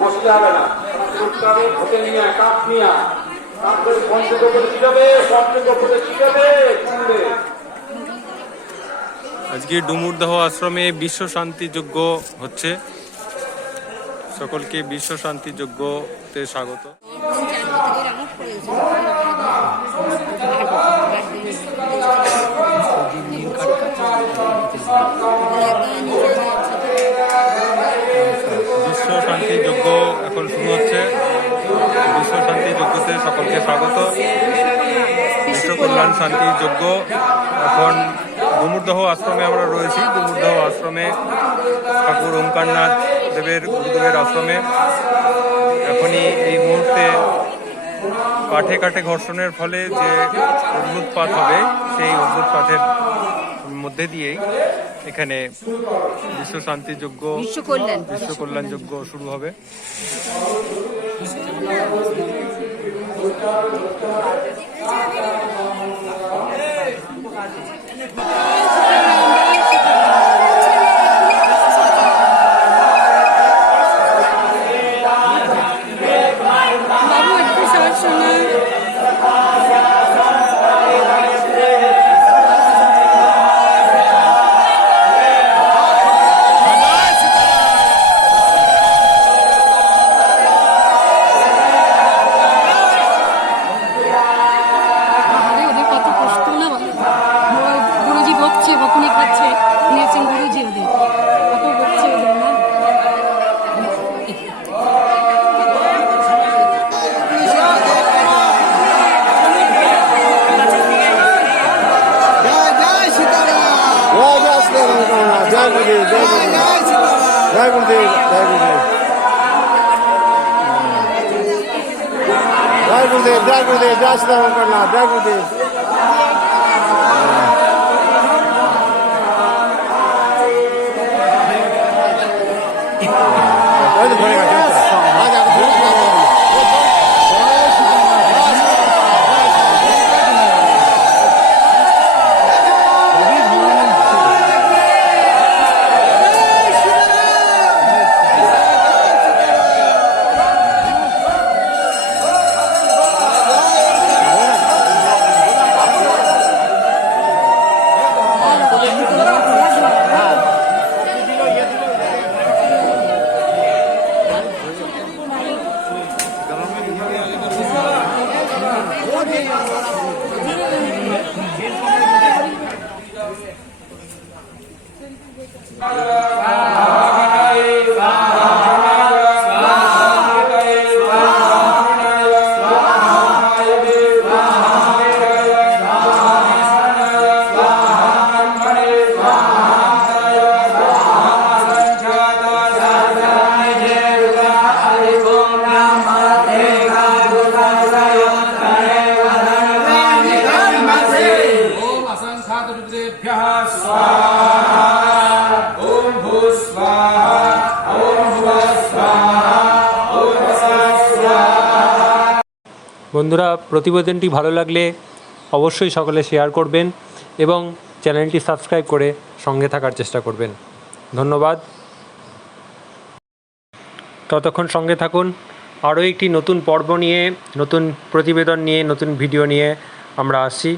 বসতে হবে না। করতে হবে ভোটে নিয়ে কাপ নিয়ে আয়। কাপ করে ছিটাবে পঞ্চায়েত করে ছিটাবে। আজকে ডুমুরদহ আশ্রমে বিশ্ব শান্তি যজ্ঞ হচ্ছে। সকলকে বিশ্ব শান্তি যজ্ঞতে স্বাগত। এখন শুরু হচ্ছে। বিশ্ব শান্তি যজ্ঞতে সকলকে স্বাগত। বিশ্ব কল্যাণ শান্তি যজ্ঞ এখন ডুমুরদহ আশ্রমে আমরা রয়েছি। ডুমুরদহ আশ্রমে ঠাকুর ওঙ্কারনাথ দেবের, গুরুদেবের আশ্রমে। এখনই এই মুহূর্তে কাঠে কাঠে ঘর্ষণের ফলে যে অগ্নুৎপাত হবে সেই অগ্নুৎপাতের মধ্যে দিয়েই এখানে বিশ্ব শান্তি যজ্ঞ বিশ্ব কল্যাণ বিশ্ব কল্যাণ যজ্ঞ শুরু হবে। জয় গুরুদেব জয় গুরুদেব জয় গুরুদেব জয় গুরুদেব জয় গুরুদেব জয় গুরুদেব জয় শ্রীরাম করুণা জয় গুরুদেব Thank you. रुद्रेभ्यः स्वाहा ओम भू स्वाहा ओम भुवः स्वाहा ओम বন্ধুরা প্রতিবেদনটি ভালো লাগলে অবশ্যই সকলে শেয়ার করবেন এবং চ্যানেলটি সাবস্ক্রাইব করে সঙ্গে থাকার চেষ্টা করবেন ধন্যবাদ ততক্ষণ সঙ্গে থাকুন আরও একটি নতুন পর্ব নিয়ে নতুন প্রতিবেদন নিয়ে নতুন ভিডিও নিয়ে আমরা আসছি